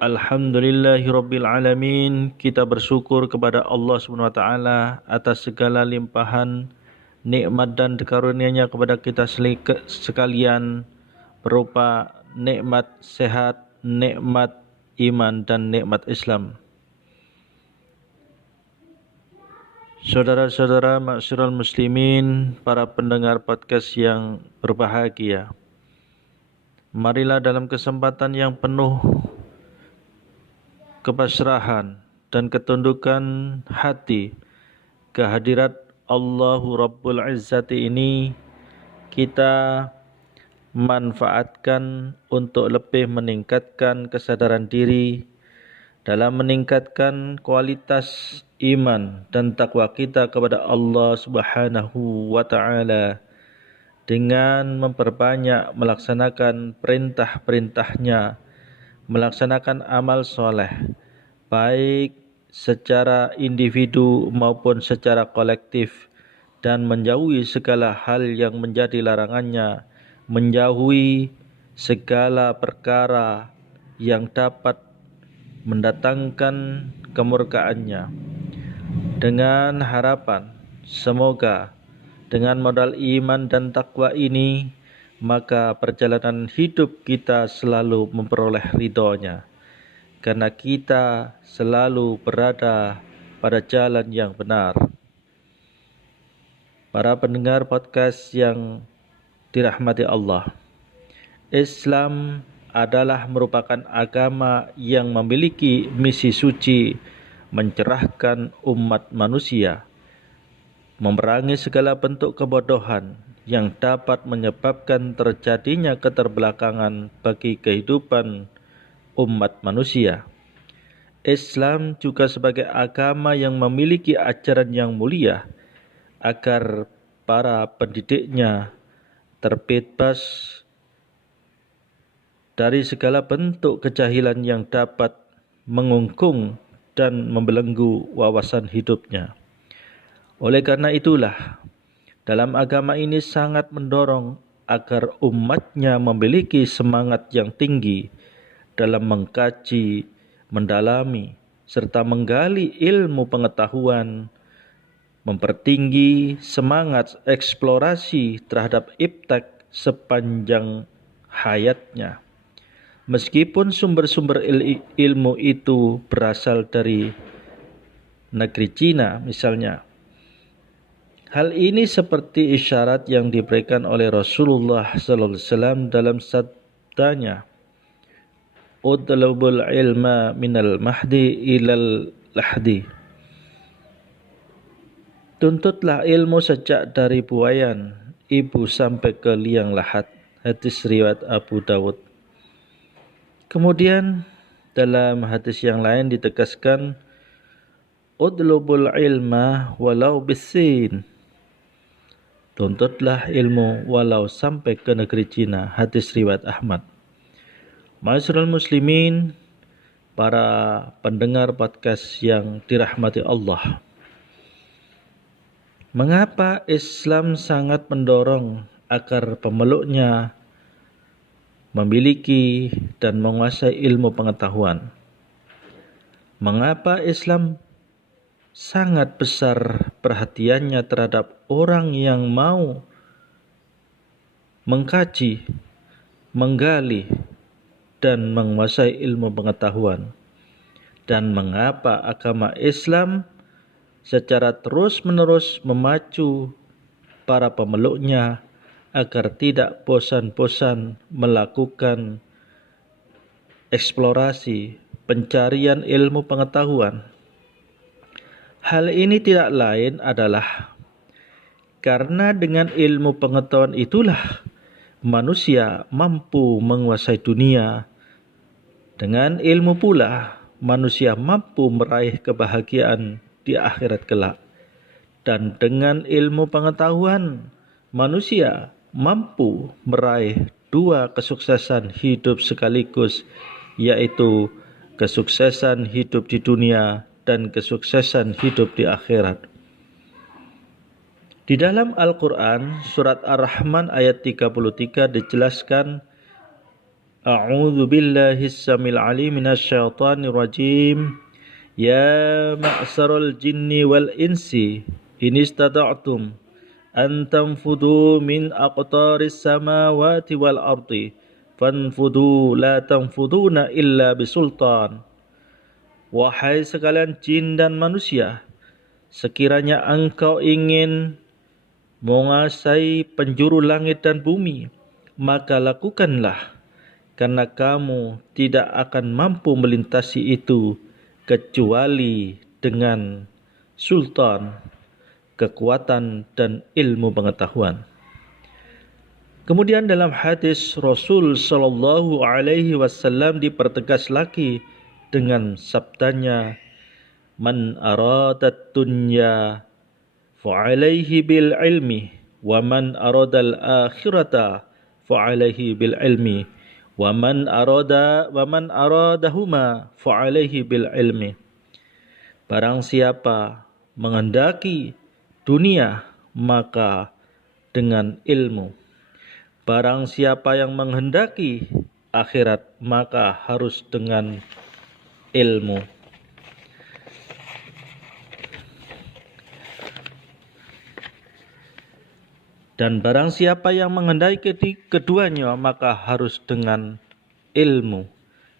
Alhamdulillahirabbil alamin. Kita bersyukur kepada Allah Subhanahu wa taala atas segala limpahan nikmat dan karunia-Nya kepada kita sekalian, berupa nikmat sehat, nikmat iman dan nikmat Islam. Saudara-saudara ma'asyiral muslimin, para pendengar podcast yang berbahagia, marilah dalam kesempatan yang penuh kepasrahan dan ketundukan hati kehadirat Allahu Rabbul Izzati ini kita manfaatkan untuk lebih meningkatkan kesadaran diri dalam meningkatkan kualitas iman dan takwa kita kepada Allah Subhanahu wa taala dengan memperbanyak melaksanakan perintah-perintahnya, melaksanakan amal soleh, baik secara individu maupun secara kolektif, dan menjauhi segala hal yang menjadi larangannya, menjauhi segala perkara yang dapat mendatangkan kemurkaannya, dengan harapan semoga dengan modal iman dan takwa ini maka perjalanan hidup kita selalu memperoleh ridho-Nya, karena kita selalu berada pada jalan yang benar. Para pendengar podcast yang dirahmati Allah, Islam adalah merupakan agama yang memiliki misi suci mencerahkan umat manusia, memerangi segala bentuk kebodohan yang dapat menyebabkan terjadinya keterbelakangan bagi kehidupan umat manusia. Islam juga sebagai agama yang memiliki ajaran yang mulia agar para pendidiknya terbebas dari segala bentuk kejahilan yang dapat mengungkung dan membelenggu wawasan hidupnya. Oleh karena itulah, dalam agama ini sangat mendorong agar umatnya memiliki semangat yang tinggi dalam mengkaji, mendalami, serta menggali ilmu pengetahuan, mempertinggi semangat eksplorasi terhadap iptek sepanjang hayatnya. Meskipun sumber-sumber ilmu itu berasal dari negeri Cina misalnya, hal ini seperti isyarat yang diberikan oleh Rasulullah SAW dalam sabdanya, "Utlubul ilma minal mahdi ilal lahdi." Tuntutlah ilmu sejak dari buayan ibu sampai ke liang lahat. Hadis riwayat Abu Dawud. Kemudian dalam hadis yang lain ditegaskan, "Utlubul ilma walau bisin." Tuntutlah ilmu walau sampai ke negeri Cina. Hadis riwayat Ahmad. Ma'asyiral muslimin, para pendengar podcast yang dirahmati Allah, mengapa Islam sangat mendorong agar pemeluknya memiliki dan menguasai ilmu pengetahuan? Mengapa Islam sangat besar perhatiannya terhadap orang yang mau mengkaji, menggali, dan menguasai ilmu pengetahuan? Dan mengapa agama Islam secara terus-menerus memacu para pemeluknya agar tidak bosan-bosan melakukan eksplorasi, pencarian ilmu pengetahuan? Hal ini tidak lain adalah karena dengan ilmu pengetahuan itulah manusia mampu menguasai dunia. Dengan ilmu pula manusia mampu meraih kebahagiaan di akhirat kelak. Dan dengan ilmu pengetahuan manusia mampu meraih dua kesuksesan hidup sekaligus, yaitu kesuksesan hidup di dunia dan kesuksesan hidup di akhirat. Di dalam Al-Quran, surat Ar-Rahman ayat 33 dijelaskan A'udzu billahi samil alim minasyaitonir rajim. Ya ma'saral jinni wal insi in istata'tum an tanfudu min aqtaris samawati wal ardi fanfudu la tanfuduna illa bisultan. Wahai sekalian jin dan manusia, sekiranya engkau ingin menguasai penjuru langit dan bumi, maka lakukanlah, karena kamu tidak akan mampu melintasi itu kecuali dengan sultan, kekuatan dan ilmu pengetahuan. Kemudian dalam hadis Rasul sallallahu alaihi wasallam dipertegas lagi dengan sabdanya, man aradat dunya fa'alaihi bil ilmi wa man aradal akhirata fa'alaihi bil ilmi wa man aradahuma fa'alaihi bil ilmi. Barang siapa menghendaki dunia, maka dengan ilmu. Barang siapa yang menghendaki akhirat, maka harus dengan ilmu. Dan barang siapa yang menghendaki keduanya, maka harus dengan ilmu.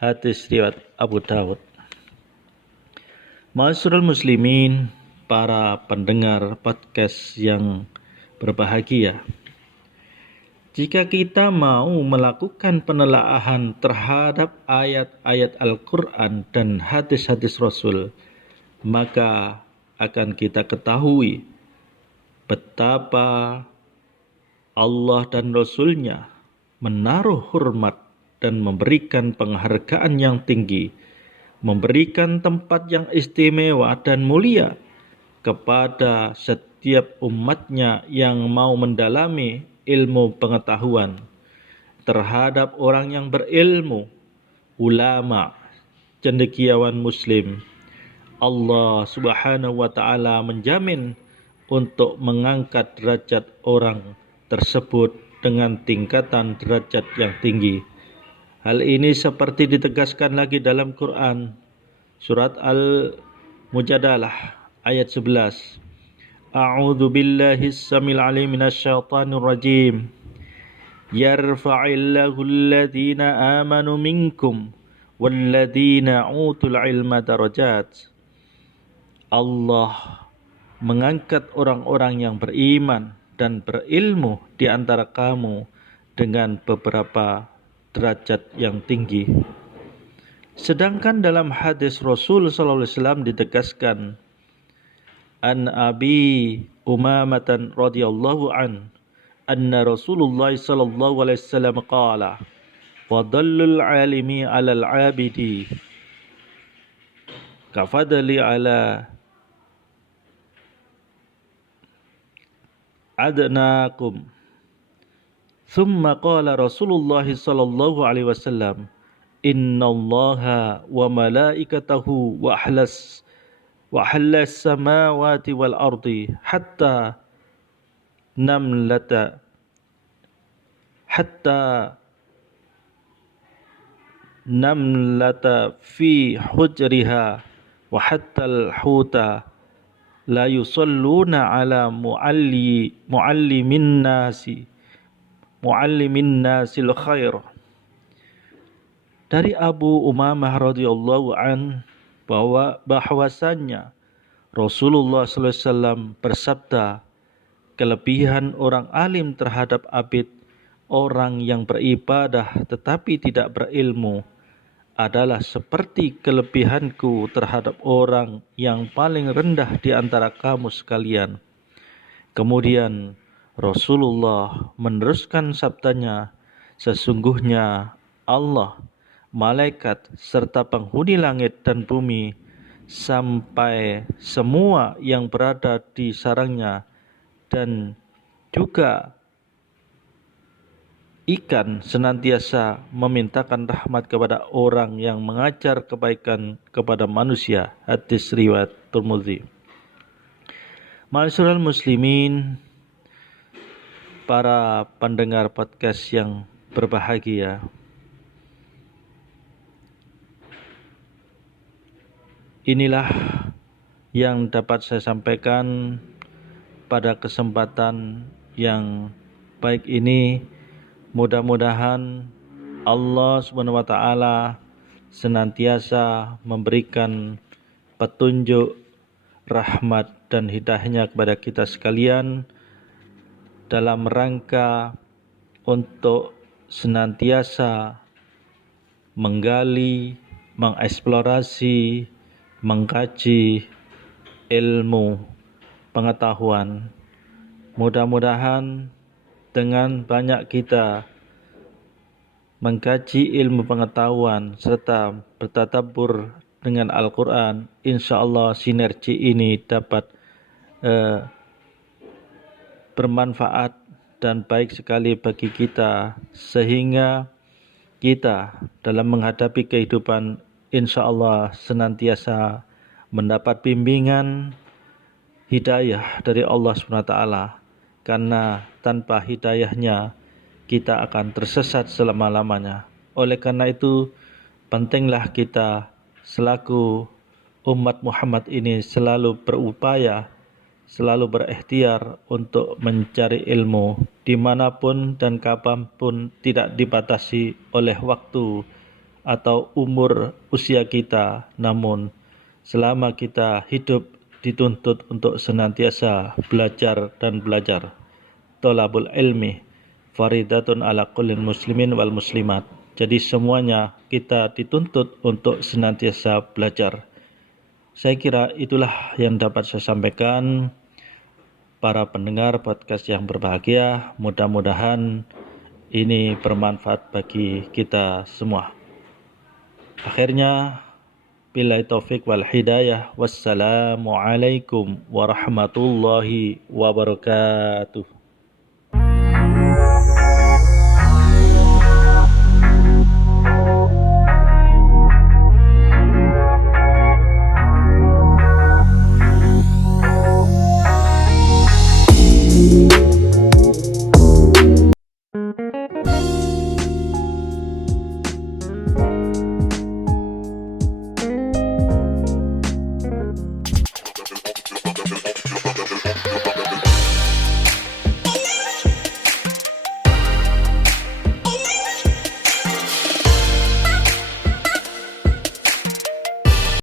Hadis riwayat Abu Dawud. Ma'asyiral muslimin, para pendengar podcast yang berbahagia. Jika kita mau melakukan penelaahan terhadap ayat-ayat Al-Quran dan hadis-hadis Rasul, maka akan kita ketahui betapa Allah dan Rasul-Nya menaruh hormat dan memberikan penghargaan yang tinggi, memberikan tempat yang istimewa dan mulia kepada setiap umatnya yang mau mendalami ilmu pengetahuan. Terhadap orang yang berilmu, ulama, cendekiawan muslim, Allah subhanahu wa ta'ala menjamin untuk mengangkat derajat orang tersebut dengan tingkatan derajat yang tinggi. Hal ini seperti ditegaskan lagi dalam Quran, surat Al-Mujadalah ayat 11. A'udzu billahi samil alim minasyaitonir rajim. Yarfa'illahu alladhina amanu minkum walladhina utul ilma darajat. Allah mengangkat orang-orang yang beriman dan berilmu di antara kamu dengan beberapa derajat yang tinggi. Sedangkan dalam hadis Rasul sallallahu alaihi wasallam ditegaskan, an Abi Umamah radhiyallahu an anna Rasulullah sallallahu alaihi wasallam qala fadallul alimi 'alal 'abidi kafadli 'ala adnakum. Thumma qala Rasulullah sallallahu alaihi wasallam, innallaha wa malaikatahu wa ahlas samawati wal ardi hatta namlata fi hujriha wa hatta al-huta la yusalluna ala muallimin nasil khair. Dari Abu Umamah radhiyallahu an bahwasannya Rasulullah sallallahu alaihi wasallam bersabda, kelebihan orang alim terhadap abid, orang yang beribadah tetapi tidak berilmu, adalah seperti kelebihanku terhadap orang yang paling rendah di antara kamu sekalian. Kemudian Rasulullah meneruskan sabdanya, sesungguhnya Allah, malaikat, serta penghuni langit dan bumi, sampai semua yang berada di sarangnya, dan juga ikan senantiasa memintakan rahmat kepada orang yang mengajar kebaikan kepada manusia. Hadis riwayat Tirmidzi. Ma'asyiral muslimin, para pendengar podcast yang berbahagia. inilah yang dapat saya sampaikan pada kesempatan yang baik ini. Mudah-mudahan Allah Subhanahu wa taala senantiasa memberikan petunjuk, rahmat dan hidayahnya kepada kita sekalian dalam rangka untuk senantiasa menggali, mengeksplorasi, mengkaji ilmu pengetahuan. Mudah-mudahan dengan banyak kita mengkaji ilmu pengetahuan serta bertadabbur dengan Al-Quran, insyaallah sinergi ini dapat bermanfaat dan baik sekali bagi kita, sehingga kita dalam menghadapi kehidupan insyaallah senantiasa mendapat bimbingan hidayah dari Allah SWT, karena tanpa hidayahnya kita akan tersesat selama-lamanya. Oleh karena itu pentinglah kita selaku umat Muhammad ini selalu berupaya, selalu berikhtiar untuk mencari ilmu dimanapun dan kapanpun, tidak dibatasi oleh waktu atau umur usia kita, namun selama kita hidup dituntut untuk senantiasa belajar dan belajar. Thalabul ilmi faridatun ala kullin muslimin wal muslimat. Jadi semuanya kita dituntut untuk senantiasa belajar. Saya kira itulah yang dapat saya sampaikan. Para pendengar podcast yang berbahagia, mudah-mudahan ini bermanfaat bagi kita semua. Akhirnya, billahi taufik wal hidayah. Wassalamualaikum warahmatullahi wabarakatuh.